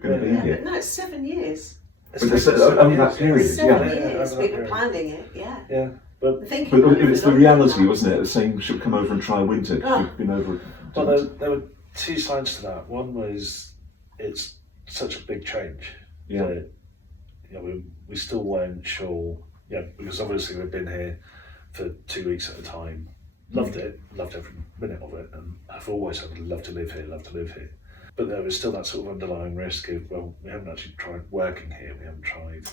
going to be here. No, it's 7 years. Over that period, It's 7 years. We've been planning it, Yeah. But it's the reality, wasn't it? Saying she'll come over and try winter. We've been over. Well, there were two sides to that. One was it's such a big change. Yeah. That, we still weren't sure. Yeah, because obviously we've been here for 2 weeks at a time. Loved it, loved every minute of it, and I've always said love to live here. But there was still that sort of underlying risk of, well, we haven't actually tried working here. We haven't tried,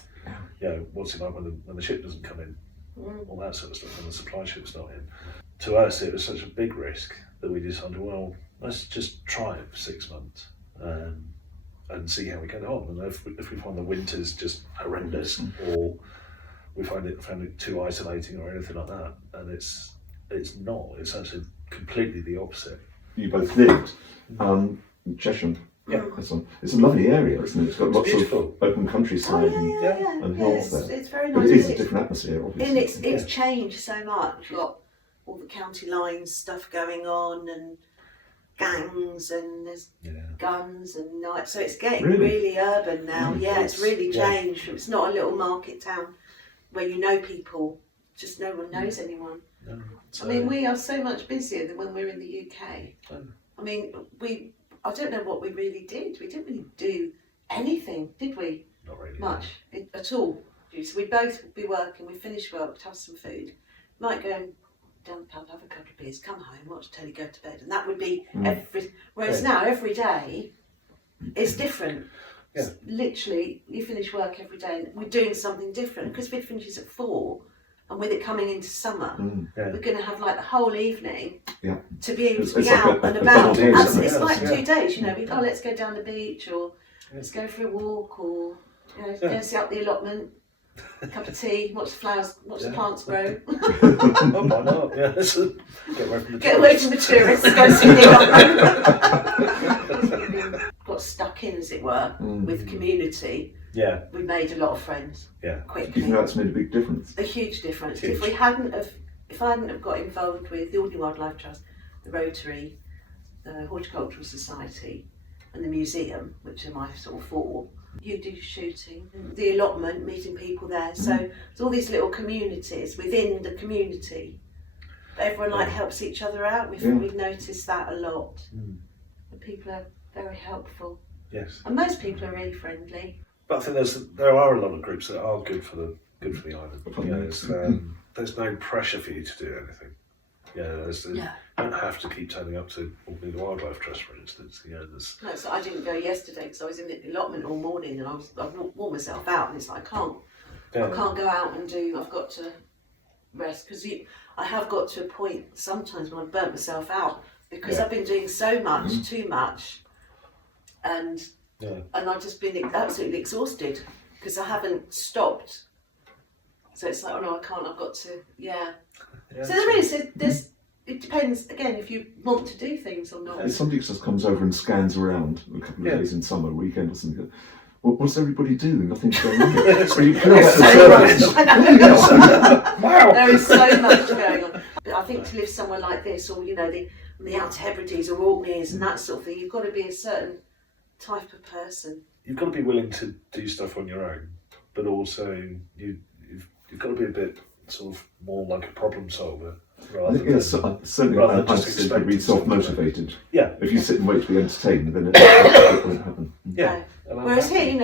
what's it like when the ship doesn't come in, all that sort of stuff, when the supply ship's not in. To us, it was such a big risk that we decided, well, let's just try it for 6 months and see how we get on. And if we find the winter's just horrendous, or we found it too isolating or anything like that, and it's not. It's actually completely the opposite. You both lived in Cheshire. Yeah. It's a lovely area, isn't it? It's got lots beautiful. of open countryside and hills there. It's very But nice. it is a different atmosphere, obviously. And it's changed so much. You've got all the county lines stuff going on, and gangs, and there's guns and night. So it's getting really urban now. It's really changed. It's not a little market town where you know people. Just no one knows anyone. No. I mean, we are so much busier than when we're in the UK. I mean, I don't know what we really did. We didn't really do anything, did we? Not really. Much at all. So we'd both be working, we'd finish work, we'd have some food, might go down the pub, have a couple of beers, come home, watch telly, go to bed. And that would be whereas now, every day is different. Yeah. Literally, you finish work every day and we're doing something different. Because it finishes at 4, and with it coming into summer, we're going to have like the whole evening to be able to be out and about. It's like 2 days, let's go down the beach, or let's go for a walk, or go see up the allotment, a cup of tea, watch the flowers, watch the plants grow. Oh, why not? Yeah. Get away from the tourists, go see the allotment. Got stuck in, as it were, with community. Yeah. We made a lot of friends. Yeah. Quickly. Do you think that's made a big difference? A huge difference. If I hadn't have got involved with the Alderney Wildlife Trust, the Rotary, the Horticultural Society, and the museum, which are my sort of 4, you do shooting, the allotment, meeting people there. So there's all these little communities within the community. Everyone helps each other out. We've noticed that a lot. And people are very helpful. Yes. And most people are really friendly. But I think there are a lot of groups that are good for the island. There's no pressure for you to do anything. You don't have to keep turning up to Alderney Wildlife Trust, for instance. No, so I didn't go yesterday because I was in the allotment all morning, and I wore myself out, and it's like I can't go out and do. I've got to rest, because I have got to a point sometimes when I've burnt myself out because I've been doing so much, too much, and I've just been absolutely exhausted because I haven't stopped. So it's like, oh no, I can't. I've got to. So it depends, again, if you want to do things or not. If somebody just comes over and scans around a couple of days in summer, weekend or something, what's everybody doing? Nothing's going on. Wow. There is so much going on. But I think to live somewhere like this, or the Outer Hebrides or Orkneys and that sort of thing, you've got to be a certain type of person. You've got to be willing to do stuff on your own, but also you've got to be a bit sort of more like a problem solver. Certainly I think to be self-motivated. Yeah. If you sit and wait to be entertained, then it won't happen. Yeah. Whereas here,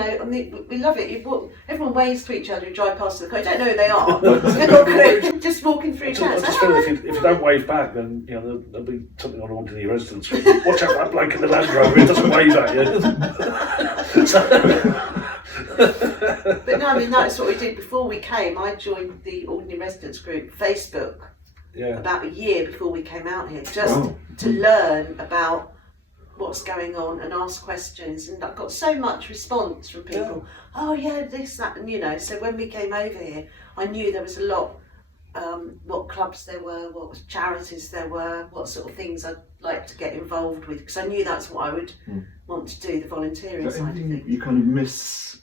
we love it. Everyone waves to each other who drive past the car. I don't know who they are. They're not good. Just walking through town. I just feel if you don't wave back, then there'll be something on Alderney residents. Watch out for that bloke in the Land Rover. He doesn't wave at you. But no, that's what we did before we came. I joined the Alderney Residents Group Facebook about a year before we came out here, just to learn about what's going on and ask questions. And I got so much response from people. Oh yeah, this, that, and So when we came over here, I knew there was a lot. What clubs there were, what charities there were, what sort of things I'd like to get involved with, because I knew that's what I would want to do, the volunteering side of things. You kind of miss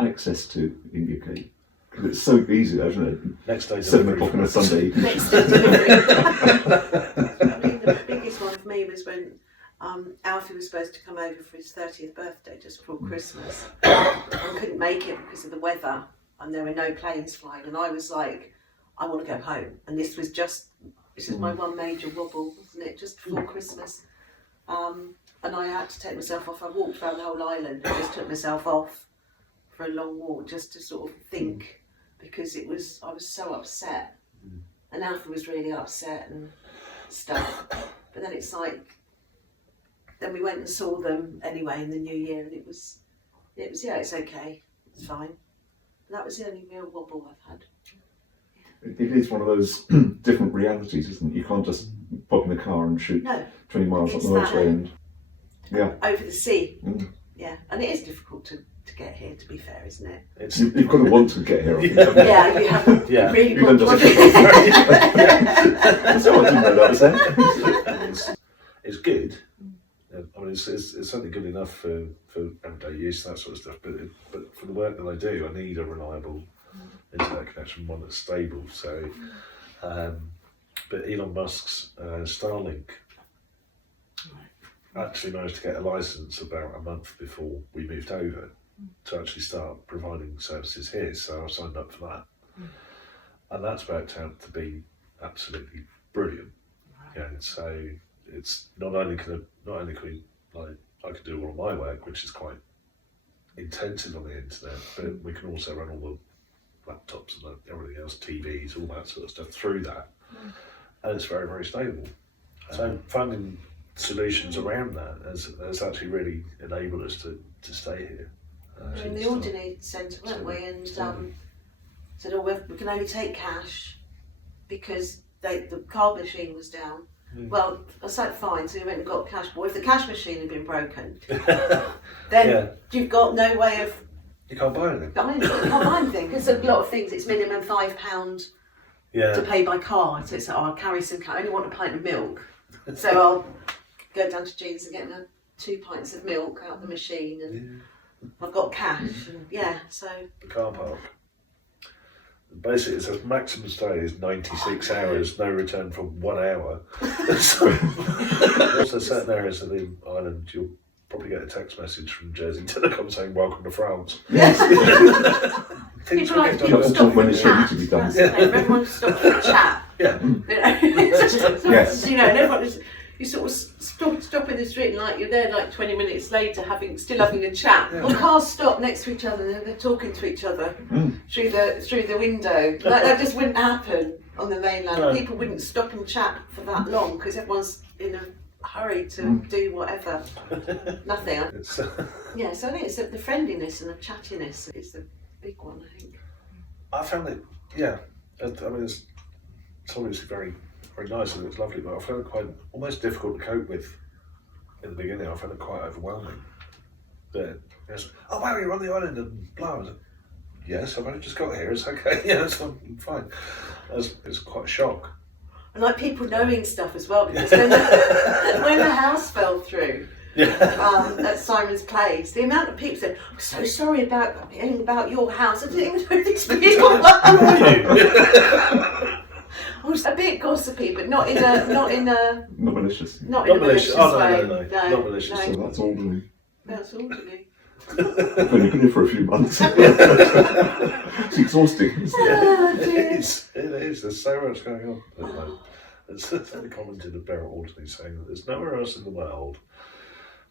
access to in the UK. Because it's so easy, isn't it? Next day, 7 o'clock on a Sunday. Next day delivery. I mean, the biggest one for me was when Alfie was supposed to come over for his 30th birthday just before Christmas and couldn't make it because of the weather and there were no planes flying, and I was like, I want to go home. And this was my one major wobble, wasn't it, just before Christmas. And I had to take myself off. I walked around the whole island and just took myself off for a long walk just to sort of think, because I was so upset. And Alfie was really upset and stuff. But then it's like, then we went and saw them anyway in the new year, and it was it's okay, it's fine. And that was the only real wobble I've had. It is one of those different realities, isn't it? You can't just pop in the car and shoot 20 miles up the motorway and over the sea. Yeah, and it is difficult to get here, to be fair, isn't it? You've got to want to get here. You have really want to. That's what I didn't know that was there. It's good. I mean, it's certainly good enough for everyday use, that sort of stuff. But for the work that I do, I need a reliable internet connection, one that's stable. So, but Elon Musk's Starlink actually managed to get a license about a month before we moved over to actually start providing services here. So I signed up for that, and that's worked out to be absolutely brilliant. Yeah, so it's not only can we, like, I can do all of my work, which is quite intensive on the internet, but we can also run all the laptops and everything else, TVs, all that sort of stuff through that, and it's very, very stable. So finding solutions around that has actually really enabled us to stay here. We were in the Alderney centre, weren't we? And said, we can only take cash because the card machine was down. Well, I said fine, so we went and got cash. But if the cash machine had been broken, then you've got no way of... You can't buy anything. You can't buy anything, because a lot of things, it's minimum £5 to pay by card. So it's like, I'll carry some cash, I only want a pint of milk. So I'll go down to Jean's and get 2 pints of milk out of the machine, and I've got cash. And, so... The car park. Basically, it says maximum stay is 96 hours, no return for 1 hour. Also, certain areas of the island, you'll probably get a text message from Jersey Telecom saying, "Welcome to France." Yes. People stop when it's ready to be done. Everyone stops for a chat. Yeah. Yes. And everyone is... You sort of stop in the street and like you're there like 20 minutes later still having a chat. Well, cars stop next to each other and they're talking to each other through the window. That just wouldn't happen on the mainland. No. People wouldn't stop and chat for that long because everyone's in a hurry to do whatever. Nothing. So I think it's the friendliness and the chattiness is the big one, I think. I found it, I mean, it's obviously very, very nice and it's lovely, but I found it quite almost difficult to cope with in the beginning. I found it quite overwhelming. But yes, oh wow, you're on the island and blah. I was like, yes, I've only just got here. It's okay. Yeah, it's fine. It's quite a shock. And like people knowing stuff as well, because when the house fell through at Simon's Place, the amount of people said, "I'm so sorry about your house. I didn't even know this was your house." I was a bit gossipy, but not in a not malicious. Not in a malicious way. No, not malicious. So that's Alderney. That's Alderney. I've only been here for a few months. It's exhausting, isn't it? Oh, dear. It is. There's so much going on. It's only commented about Alderney saying that there's nowhere else in the world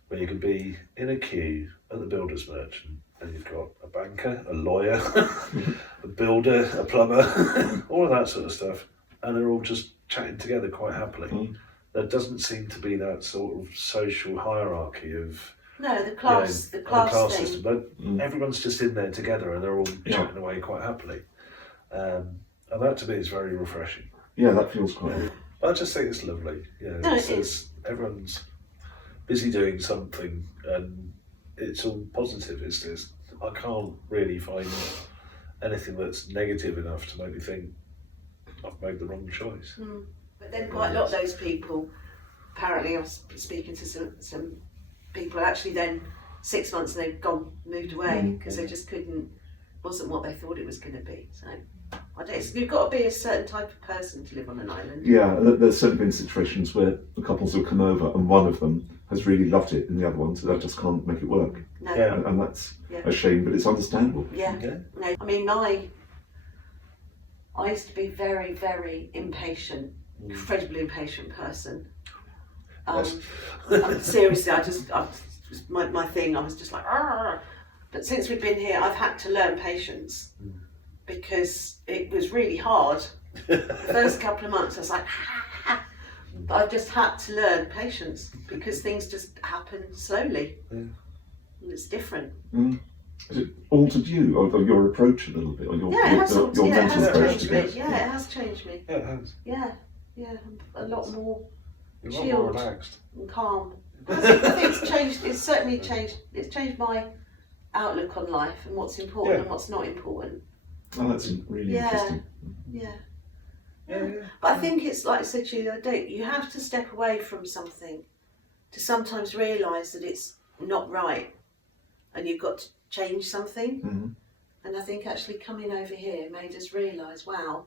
where you can be in a queue at the builder's merchant and you've got a banker, a lawyer, a builder, a plumber, all of that sort of stuff, and they're all just chatting together quite happily. There doesn't seem to be that sort of social hierarchy of the class thing. system. But everyone's just in there together and they're all chatting away quite happily. And that to me is very refreshing. Yeah, that feels quite good. I just think it's lovely. Everyone's busy doing something and it's all positive. I can't really find anything that's negative enough to make me think I've made the wrong choice. But then quite a lot of those people, apparently I was speaking to some people, actually then 6 months and they've moved away because they just wasn't what they thought it was going to be. So You've got to be a certain type of person to live on an island. Yeah, there's certainly been situations where the couples have come over and one of them has really loved it and the other one, so they just can't make it work. No. Yeah. And that's a shame, but it's understandable. Yeah. Yeah. No, I mean, I used to be very, very impatient, incredibly impatient person. Seriously, my thing, I was just like, argh. But since we've been here, I've had to learn patience because it was really hard. The first couple of months, I was like, but I've just had to learn patience because things just happen slowly. And it's different. Has it altered you, or your approach a little bit, or your mental approach to it? Yeah, it has changed me. Yeah, it has. Yeah, I'm a lot more You're a lot chilled more relaxed. and calm. I think it's changed. It's certainly changed. It's changed my outlook on life and what's important and what's not important. Oh, that's really interesting. Yeah. Yeah. But I think it's like I said to you the other day. You have to step away from something to sometimes realise that it's not right, and you've got to change something. And I think actually coming over here made us realise, wow,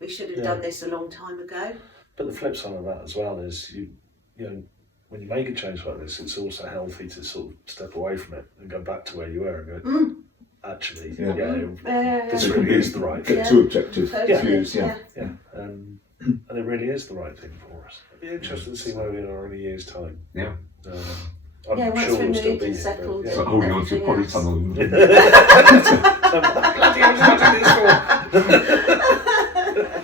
we should have done this a long time ago. But the flip side of that as well is you know, when you make a change like this, it's also healthy to sort of step away from it and go back to where you were and go, actually, this really is the right thing. Get two objectives. Views, and it really is the right thing for us. It'd be interesting to see where we are in a year's time. Yeah. I'm once sure we're we'll still moved be and here. settled. So holding on to your polytunnel. Bloody hell, what did I do this for?